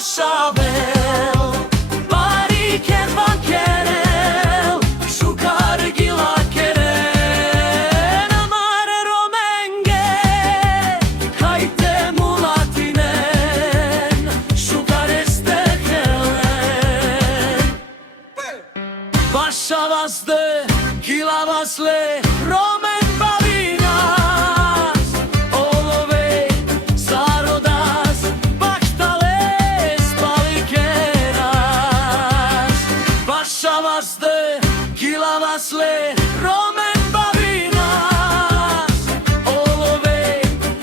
Bashavel, Bariker Bankerel, Shukar Gila Keren, Amare Romenge, Kaite Mulatinen, Shukar Estekelen. Bashavazde, Gilavasle, Romen Bavinas, Olove, Zarodas, Baktales, Balikeras. Bashavazde, Gilavasle, Romen Bavinas, Olove,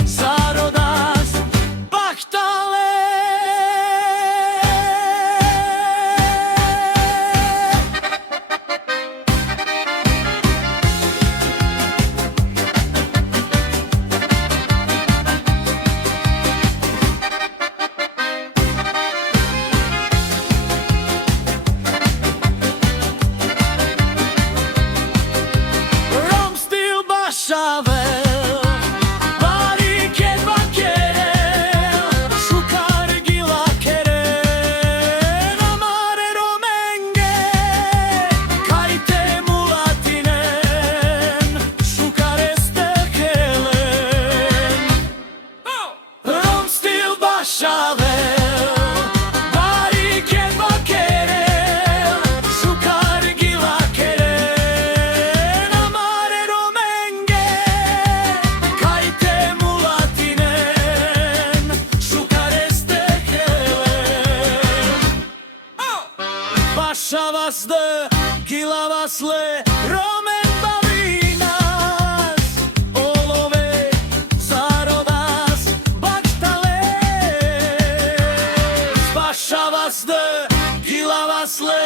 Zarodas, Baktales. Bashavel, Bariker Bankerel, Shukar Gila Keren, Amare Romenge, Kaite Mulatinen, Shukar Estekelen. Rom stil Bashavel, Bariker Bankerel, Shukar Gila Keren, Amare Romenge, Kaite Mulatinen, Shukar Estekelen. Bashavazde, Gilavasle, Romen Bavinas, Olove, Zarodas, Baktales. Bashavazde, Gilavasle,